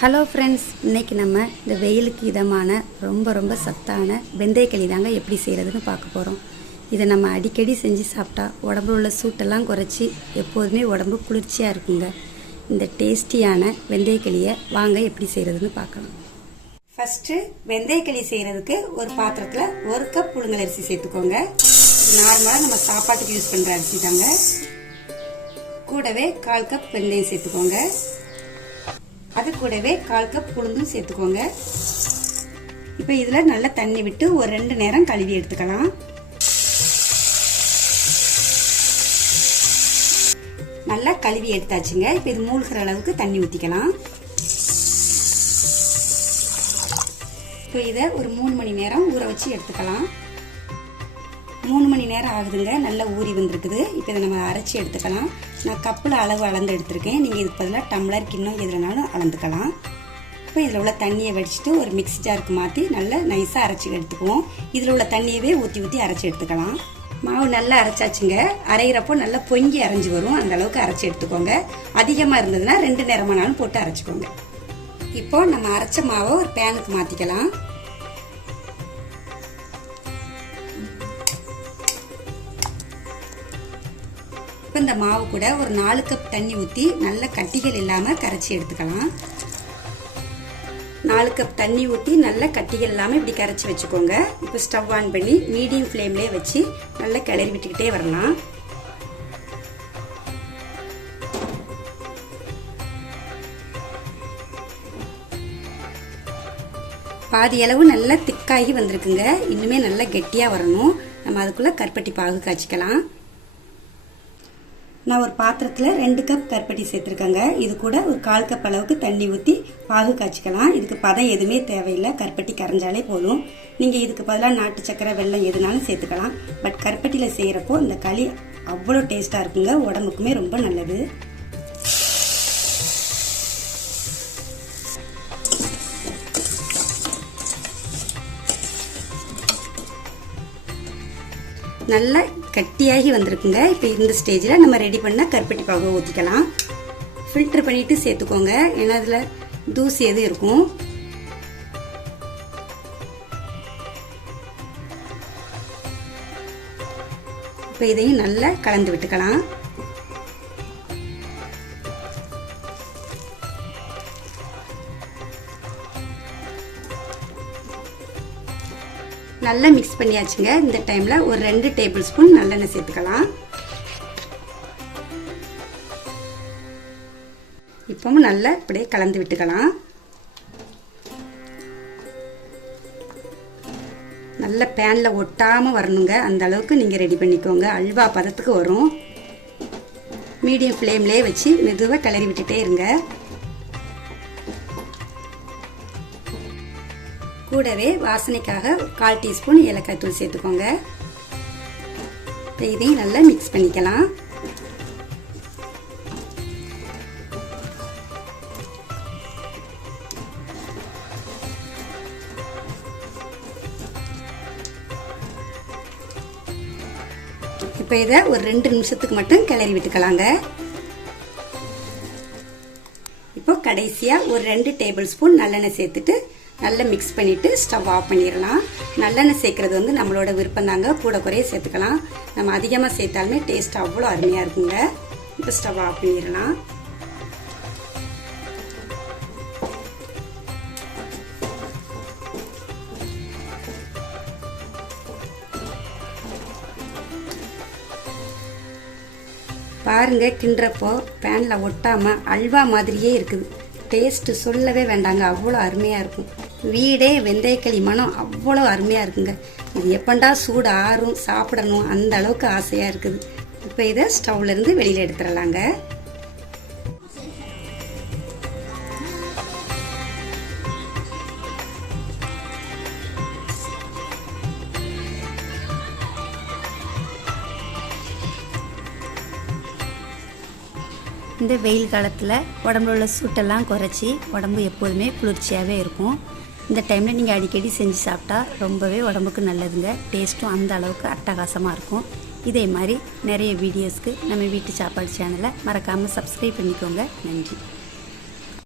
Hello friends, இன்றைக்கி நம்ம இந்த வெயிலுக்கு இதமான ரொம்ப சத்தான வெந்தயக்களி தாங்க எப்படி செய்கிறதுன்னு பார்க்க போகிறோம். இதை நம்ம அடிக்கடி செஞ்சு சாப்பிட்டா உடம்புல உள்ள சூட்டெல்லாம் குறைச்சி எப்போதுமே உடம்பு குளிர்ச்சியாக இருக்குங்க. இந்த டேஸ்டியான வெந்தயக்களியை வாங்க எப்படி செய்கிறதுன்னு பார்க்கலாம். ஃபஸ்ட்டு வெந்தயக்களி செய்கிறதுக்கு ஒரு பாத்திரத்தில் 1 கப் புழுங்கலரிசி சேர்த்துக்கோங்க. நார்மலாக நம்ம சாப்பாட்டுக்கு யூஸ் பண்ணுற அரிசி தாங்க. கூடவே 1/4 கப் வெந்தயம் சேர்த்துக்கோங்க. அது கூடவே 1/4 கப் உளுந்தும் சேர்த்துக்கோங்க. இப்போ இதில் நல்லா தண்ணி விட்டு ஒரு 2 நேரம் கழுவி எடுத்துக்கலாம். நல்லா கழுவி எடுத்தாச்சுங்க. இப்போ இது மூழ்கிற அளவுக்கு தண்ணி ஊற்றிக்கலாம். இப்போ இதை ஒரு 3 மணி நேரம் ஊற வச்சு எடுத்துக்கலாம். 3 மணி நேரம் ஆகுதுங்க. நல்லா ஊறி வந்துருக்குது. இப்போ இதை நம்ம அரைச்சி எடுத்துக்கலாம். நான் கப்பில் அளவு அளந்து எடுத்துருக்கேன். நீங்கள் இதுக்கு பதிலாக டம்ளர் கிண்ணம் எதுனாலும் அளந்துக்கலாம். இப்போ இதில் உள்ள தண்ணியை வடிச்சிட்டு ஒரு மிக்ஸி ஜாருக்கு மாற்றி நல்லா நைஸாக அரைச்சி எடுத்துக்குவோம். இதில் உள்ள தண்ணியவே ஊற்றி அரைச்சி எடுத்துக்கலாம். மாவு நல்லா அரைச்சாச்சுங்க. அரைகிறப்போ நல்லா பொங்கி அரைஞ்சி வரும். அந்த அளவுக்கு அரைச்சி எடுத்துக்கோங்க. அதிகமாக இருந்ததுன்னா 2 நேரமானாலும் போட்டு அரைச்சிக்கோங்க. இப்போ நம்ம அரைச்ச மாவை ஒரு பேனுக்கு மாற்றிக்கலாம். இந்த மாவு கூட ஒரு 4 கப் தண்ணி ஊற்றி நல்ல கட்டிகள் இல்லாமல் கரைச்சி எடுத்துக்கலாம். 4 கப் தண்ணி ஊற்றி நல்ல கட்டிகள் இல்லாமல் இப்படி கரைச்சி வச்சுக்கோங்க. இப்போ ஸ்டவ் ஆன் பண்ணி மீடியம் ஃப்ளேம்லேயே வச்சு நல்லா கிளறி விட்டுக்கிட்டே வரலாம். பாதி அளவு நல்லா திக்காகி வந்திருக்குங்க. இன்னுமே நல்லா கெட்டியாக வரணும். நம்ம அதுக்குள்ளே கருப்பட்டி பாகு காய்ச்சிக்கலாம். நான் ஒரு பாத்திரத்தில் 2 கப் கருப்பட்டி சேர்த்துருக்கேங்க. இது கூட ஒரு 1/4 கப் அளவுக்கு தண்ணி ஊற்றி பாகு காய்ச்சிக்கலாம். இதுக்கு பதம் எதுவுமே தேவையில்லை. கருப்பட்டி கரைஞ்சாலே போதும். நீங்கள் இதுக்கு பதிலாக நாட்டு சக்கரை, வெல்லம் எதுனாலும் சேர்த்துக்கலாம். பட் கருப்பட்டியில் செய்கிறப்போ இந்த களி அவ்வளோ டேஸ்ட்டாக இருக்குங்க. உடம்புக்குமே ரொம்ப நல்லது. நல்லா கட்டியாகி வந்திருக்குங்க. இப்போ இந்த ஸ்டேஜில் நம்ம ரெடி பண்ண கருப்பட்டி பாகு ஊற்றிக்கலாம். ஃபில்டர் பண்ணிட்டு சேர்த்துக்கோங்க. ஏன்னா அதில் தூசி எதுவும் இருக்கும். இப்போ இதையும் நல்லா கலந்து விட்டுக்கலாம். நல்லா மிக்ஸ் பண்ணியாச்சுங்க. இந்த டைமில் ஒரு 2 டேபிள் ஸ்பூன் நல்லெண்ணெய் சேர்த்துக்கலாம். இப்பவும் நல்லா இப்படியே கலந்து விட்டுக்கலாம். நல்ல பேனில் ஒட்டாமல் வரணுங்க. அந்த அளவுக்கு நீங்கள் ரெடி பண்ணிக்கோங்க. அல்வா பதத்துக்கு வரும். மீடியம் ஃப்ளேம்லேயே வச்சு மெதுவாக கிளறி விட்டுட்டே இருங்க. கூடவே வாசனைக்காக 1/4 டீஸ்பூன் ஏலக்காய் தூள் சேர்த்துக்கோங்க. இதையும் நல்லா மிக்ஸ் பண்ணிக்கலாம். இப்போ இதை ஒரு 2 நிமிஷத்துக்கு மட்டும் கிளறி விட்டுக்கலாங்க. இப்போ கடைசியாக ஒரு 2 டேபிள் ஸ்பூன் நல்லெண்ணெய் சேர்த்துட்டு நல்லா மிக்ஸ் பண்ணிவிட்டு ஸ்டவ் ஆஃப் பண்ணிடலாம். நல்லெண்ணெய் சேர்க்குறது நம்மளோட விருப்பம் தாங்க. கூட குறைய சேர்த்துக்கலாம். நம்ம அதிகமாக சேர்த்தாலுமே டேஸ்ட் அவ்வளோ அருமையாக இருக்குங்க. இப்போ ஸ்டவ் ஆஃப் பண்ணிடலாம். பாருங்க, கிண்டுறப்போ பேனில் ஒட்டாமல் அல்வா மாதிரியே இருக்குது. டேஸ்ட்டு சொல்லவே வேண்டாங்க. அவ்வளோ அருமையாக இருக்கும். வீடே வெந்தயக்களி மனம் அவ்வளோ அருமையாக இருக்குங்க. இது எப்பண்டா சூடு ஆறும் சாப்பிடணும் அந்த அளவுக்கு ஆசையாக இருக்குது. இப்போ இதை ஸ்டவ்லேருந்து வெளியில் எடுத்துடலாங்க. இந்த வெயில் காலத்தில் உடம்புல உள்ள சூட்டெல்லாம் குறைச்சி உடம்பு எப்போதுமே குளிர்ச்சியாகவே இருக்கும். இந்த டைமில் நீங்கள் அடிக்கடி செஞ்சு சாப்பிட்டா ரொம்பவே உடம்புக்கு நல்லதுங்க. டேஸ்ட்டும் அந்த அளவுக்கு அட்டகாசமாக இருக்கும். இதே மாதிரி நிறைய வீடியோஸ்க்கு நம்ம வீட்டு சாப்பாடு சேனலை மறக்காமல் சப்ஸ்கிரைப் பண்ணிக்கோங்க. நன்றி.